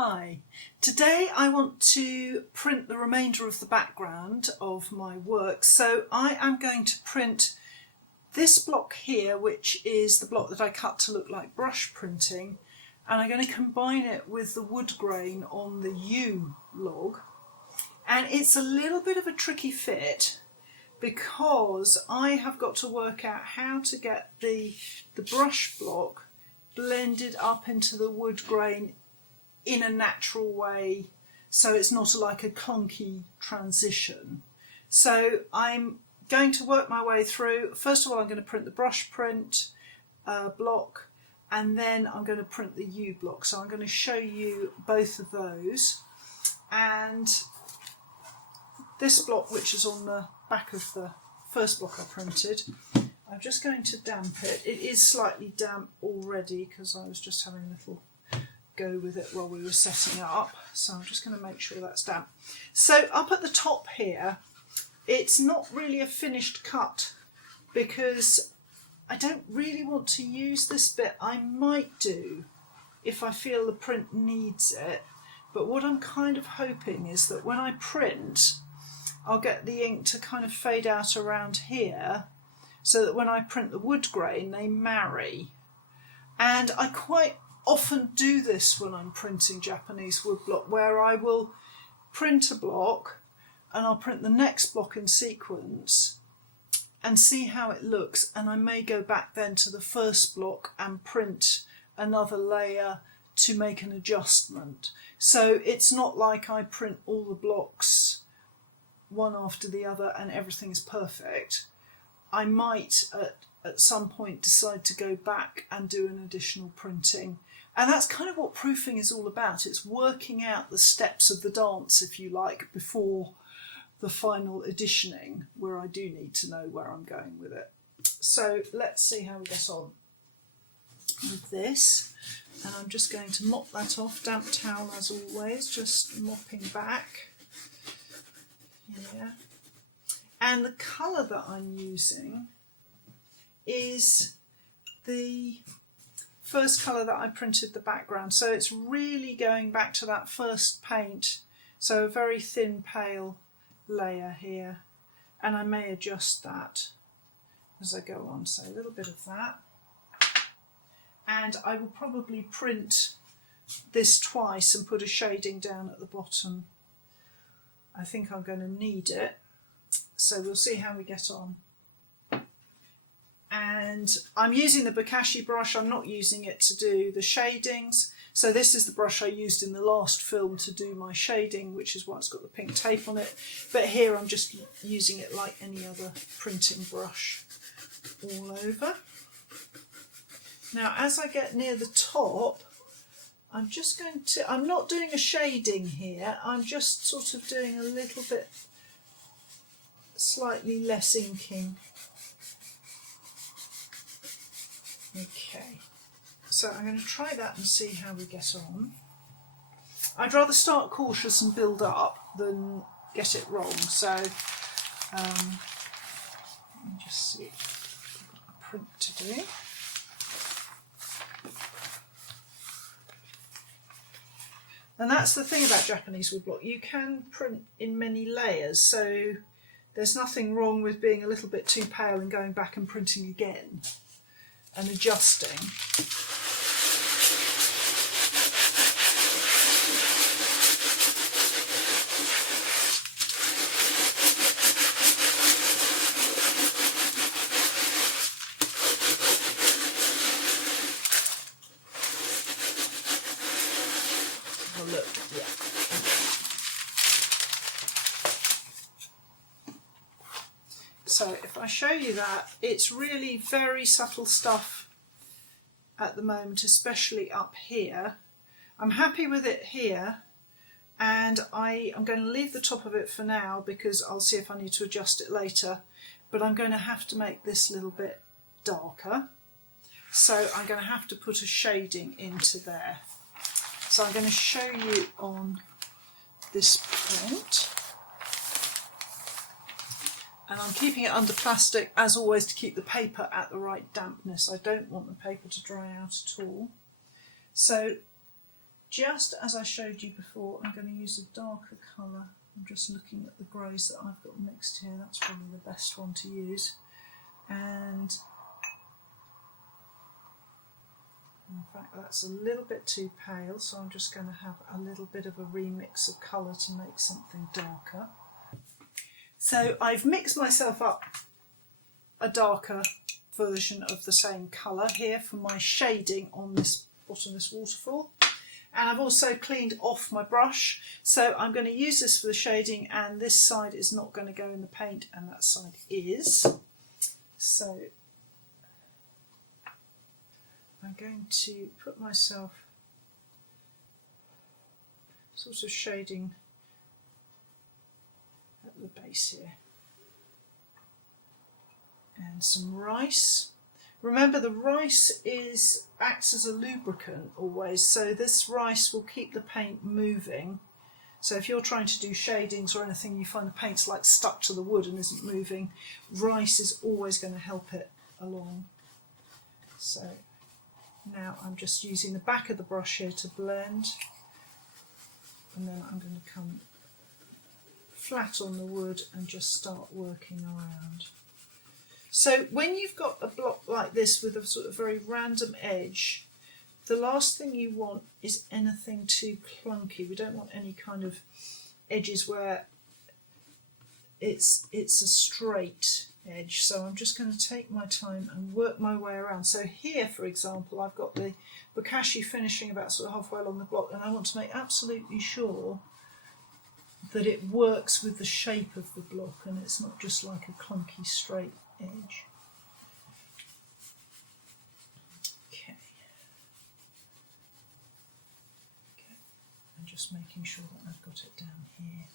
Hi, today I want to print the remainder of the background of my work. So I am going to print this block here, which is the block that I cut to look like brush printing, and I'm going to combine it with the wood grain on the U log. And it's a little bit of a tricky fit because I have got to work out how to get the brush block blended up into the wood grain in a natural way, so it's not like a clunky transition. So I'm going to work my way through. First of all, I'm going to print the brush print block, and then I'm going to print the U block. So I'm going to show you both of those. And this block, which is on the back of the first block I printed, I'm just going to damp it. It is slightly damp already because I was just having a little go with it while we were setting it up, so I'm just going to make sure that's damp. So up at the top here, it's not really a finished cut because I don't really want to use this bit. I might do if I feel the print needs it, but what I'm kind of hoping is that when I print, I'll get the ink to kind of fade out around here so that when I print the wood grain, they marry. And I quite often do this when I'm printing Japanese woodblock, where I will print a block and I'll print the next block in sequence and see how it looks, and I may go back then to the first block and print another layer to make an adjustment. So it's not like I print all the blocks one after the other and everything's perfect. I might at some point decide to go back and do an additional printing. And that's kind of what proofing is all about. It's working out the steps of the dance, if you like, before the final editioning, where I do need to know where I'm going with it. So let's see how we get on with this. And I'm just going to mop that off. Damp towel as always, just mopping back. Yeah. And the colour that I'm using is the first colour that I printed the background. So it's really going back to that first paint. So a very thin pale layer here. And I may adjust that as I go on. So a little bit of that. And I will probably print this twice and put a shading down at the bottom. I think I'm going to need it. So we'll see how we get on. And I'm using the Bokashi brush. I'm not using it to do the shadings. So this is the brush I used in the last film to do my shading, which is why it's got the pink tape on it. But here I'm just using it like any other printing brush all over. Now, as I get near the top, I'm just going to, I'm not doing a shading here. I'm just sort of doing a little bit, slightly less inking. Okay, so I'm going to try that and see how we get on. I'd rather start cautious and build up than get it wrong. So let me just see, I've got a print to do. And that's the thing about Japanese woodblock. You can print in many layers, so there's nothing wrong with being a little bit too pale and going back and printing again and adjusting. Oh, look, yeah. So if I show you that, it's really very subtle stuff at the moment, especially up here. I'm happy with it here, and I'm going to leave the top of it for now because I'll see if I need to adjust it later, but I'm going to have to make this little bit darker. So I'm going to have to put a shading into there. So I'm going to show you on this print. And I'm keeping it under plastic, as always, to keep the paper at the right dampness. I don't want the paper to dry out at all. So just as I showed you before, I'm going to use a darker colour. I'm just looking at the greys that I've got mixed here. That's probably the best one to use. And in fact, that's a little bit too pale, so I'm just going to have a little bit of a remix of colour to make something darker. So I've mixed myself up a darker version of the same colour here for my shading on this bottom of this waterfall. And I've also cleaned off my brush, so I'm going to use this for the shading, and this side is not going to go in the paint and that side is. So I'm going to put myself sort of shading at the base here. And some rice. Remember, the rice acts as a lubricant always, so this rice will keep the paint moving. So if you're trying to do shadings or anything, you find the paint's like stuck to the wood and isn't moving, rice is always going to help it along. So now I'm just using the back of the brush here to blend, and then I'm going to come flat on the wood and just start working around. So when you've got a block like this with a sort of very random edge, the last thing you want is anything too clunky. We don't want any kind of edges where it's a straight edge. So I'm just going to take my time and work my way around. So here, for example, I've got the bokashi finishing about sort of halfway along the block, and I want to make absolutely sure that it works with the shape of the block and it's not just like a clunky straight edge. Okay. And just making sure that I've got it down here.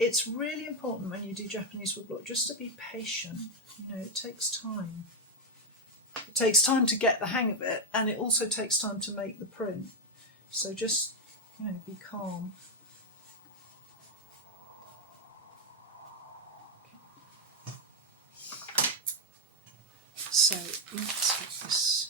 It's really important when you do Japanese woodblock just to be patient. You know, it takes time. It takes time to get the hang of it, and it also takes time to make the print. So just, you know, be calm. So let's get this.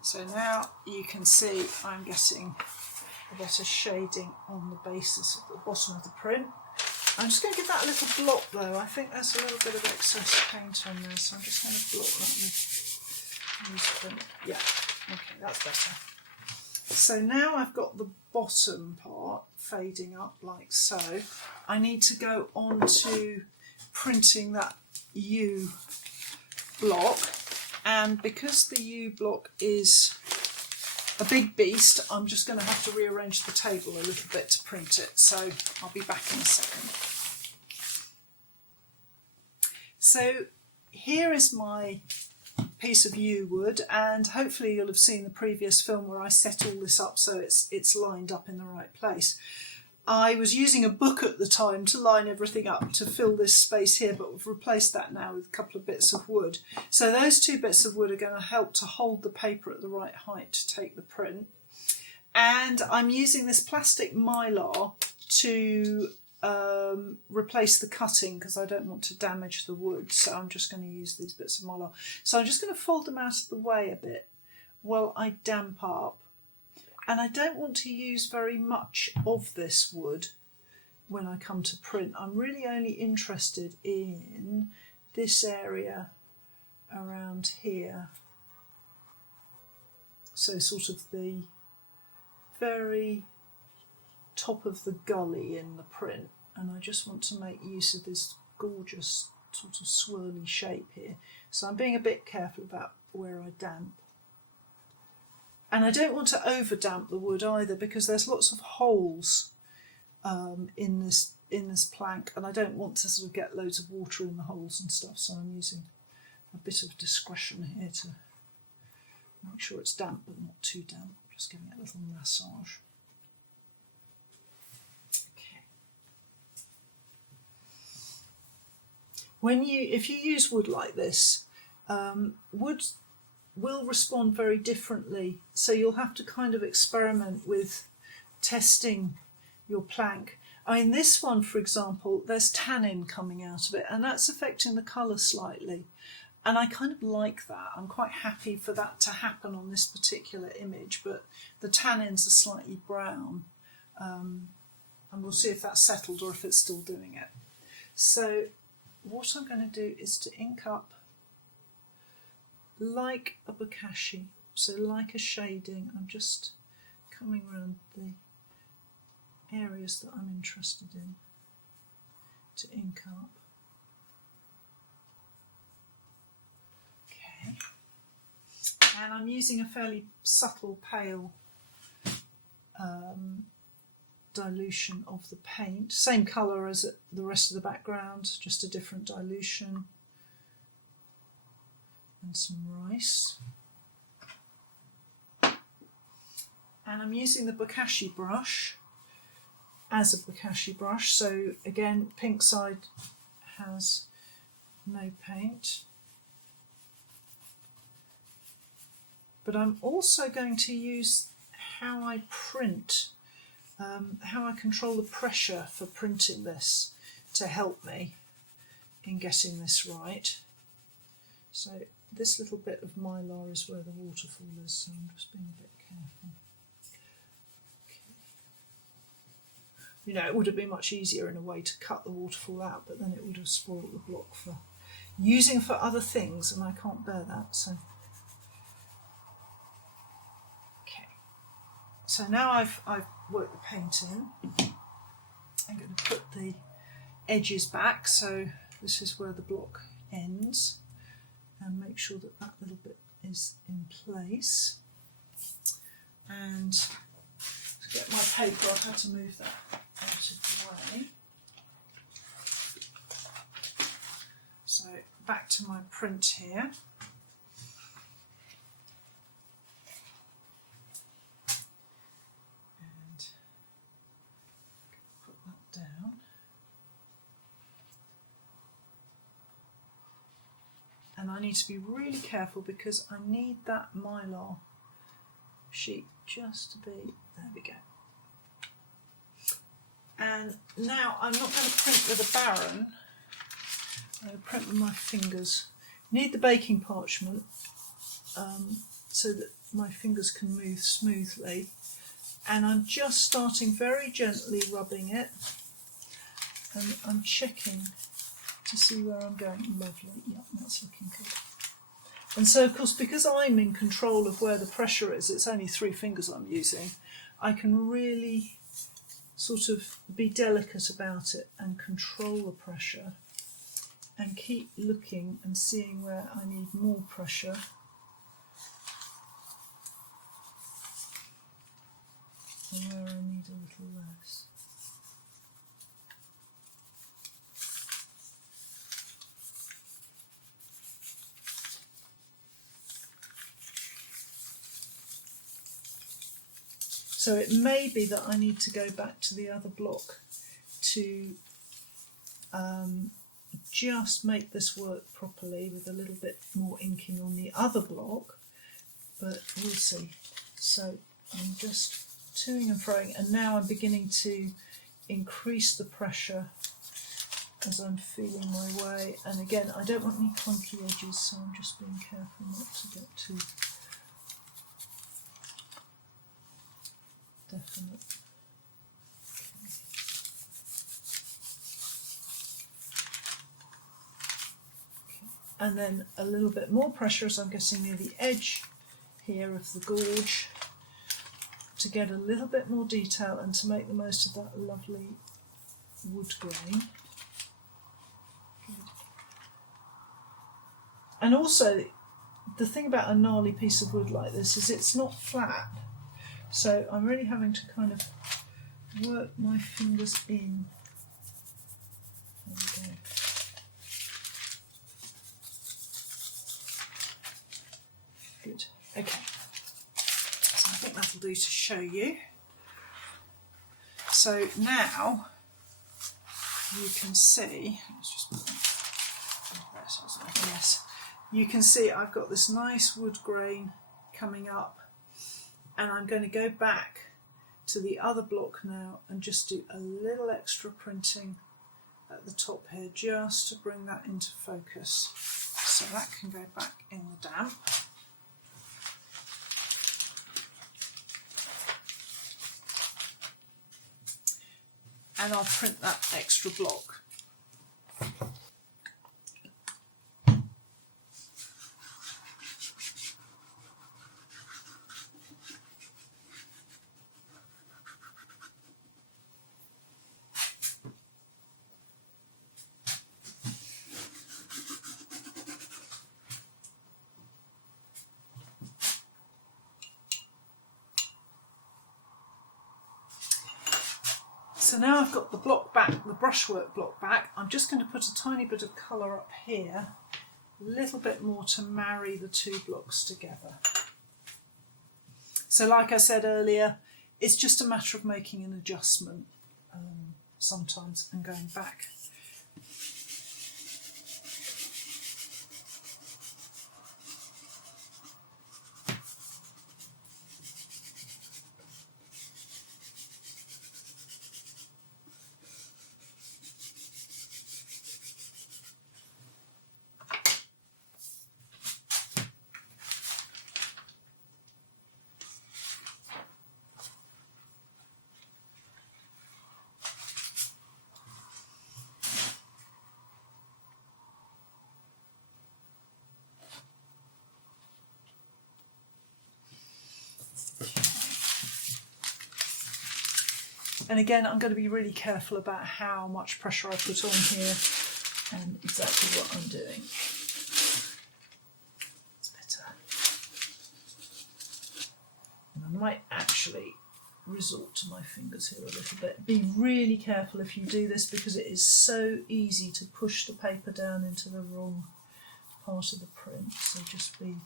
So now you can see I'm getting a better shading on the basis of the bottom of the print. I'm just going to give that a little blot though. I think there's a little bit of excess paint on there, so I'm just going to blot that with newsprint. Yeah, okay, that's better. So now I've got the bottom part fading up like so. I need to go on to printing that U block. And because the U block is a big beast, I'm just going to have to rearrange the table a little bit to print it. So I'll be back in a second. So here is my piece of yew wood, and hopefully you'll have seen the previous film where I set all this up so it's lined up in the right place. I was using a book at the time to line everything up to fill this space here, but we've replaced that now with a couple of bits of wood. So those two bits of wood are going to help to hold the paper at the right height to take the print. And I'm using this plastic Mylar to replace the cutting because I don't want to damage the wood. So I'm just going to use these bits of Mylar. So I'm just going to fold them out of the way a bit while I damp up. And I don't want to use very much of this wood when I come to print. I'm really only interested in this area around here. So sort of the very top of the gully in the print, and I just want to make use of this gorgeous sort of swirly shape here. So I'm being a bit careful about where I damp. And I don't want to over damp the wood either, because there's lots of holes in this plank, and I don't want to sort of get loads of water in the holes and stuff, so I'm using a bit of discretion here to make sure it's damp but not too damp. Just giving it a little massage. Okay. If you use wood like this, wood will respond very differently, so you'll have to kind of experiment with testing your plank. I mean, this one, for example, there's tannin coming out of it, and that's affecting the colour slightly, and I kind of like that. I'm quite happy for that to happen on this particular image, but the tannins are slightly brown, and we'll see if that's settled or if it's still doing it. So what I'm going to do is to ink up like a bokashi, so like a shading. I'm just coming around the areas that I'm interested in to ink up. Okay, and I'm using a fairly subtle pale dilution of the paint, same colour as the rest of the background, just a different dilution. And some rice. And I'm using the bokashi brush as a bokashi brush, so again, pink side has no paint. But I'm also going to use how I print, how I control the pressure for printing this to help me in getting this right. So this little bit of Mylar is where the waterfall is, so I'm just being a bit careful. Okay. You know, it would have been much easier in a way to cut the waterfall out, but then it would have spoiled the block for using for other things, and I can't bear that. So, okay. So now I've worked the paint in. I'm going to put the edges back, so this is where the block ends. And make sure that that little bit is in place. And to get my paper, I've had to move that out of the way. So back to my print here. And put that down. And I need to be really careful because I need that Mylar sheet just to be, there we go. And now I'm not going to print with a Baron, I'm going to print with my fingers. Need the baking parchment so that my fingers can move smoothly. And I'm just starting very gently rubbing it, and I'm checking to see where I'm going. Lovely, yeah, that's looking good. And so, of course, because I'm in control of where the pressure is, it's only 3 fingers I'm using, I can really sort of be delicate about it and control the pressure and keep looking and seeing where I need more pressure. And where I need a little less. So it may be that I need to go back to the other block to just make this work properly with a little bit more inking on the other block, but we'll see. So I'm just toing and froing, and now I'm beginning to increase the pressure as I'm feeling my way. And again, I don't want any clunky edges, so I'm just being careful not to get too definite. Okay. And then a little bit more pressure as I'm getting near the edge here of the gorge to get a little bit more detail and to make the most of that lovely wood grain. And also, the thing about a gnarly piece of wood like this is it's not flat, so I'm really having to kind of work my fingers in. There we go. Good. Okay. So I think that'll do to show you. So now you can see. Let's just put that. So it's like a mess. You can see I've got this nice wood grain coming up, and I'm going to go back to the other block now and just do a little extra printing at the top here just to bring that into focus. So that can go back in the damp. And I'll print that extra block. So now I've got the block back, the brushwork block back, I'm just going to put a tiny bit of colour up here, a little bit more to marry the two blocks together. So like I said earlier, it's just a matter of making an adjustment sometimes and going back. And again, I'm going to be really careful about how much pressure I put on here and exactly what I'm doing. It's better. And I might actually resort to my fingers here a little bit. Be really careful if you do this, because it is so easy to push the paper down into the wrong part of the print. So just be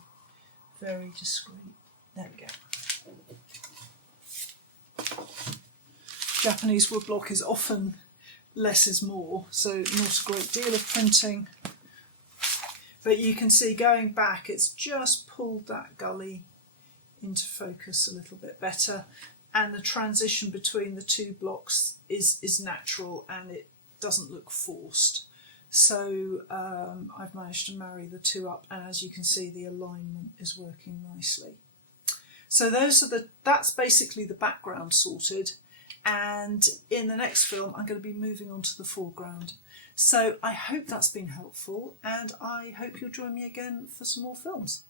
very discreet. There we go. Japanese woodblock is often less is more, so not a great deal of printing. But you can see going back, it's just pulled that gully into focus a little bit better, and the transition between the two blocks is natural and it doesn't look forced. So I've managed to marry the two up, and as you can see, the alignment is working nicely. So that's basically the background sorted. And in the next film I'm going to be moving on to the foreground. So I hope that's been helpful, and I hope you'll join me again for some more films.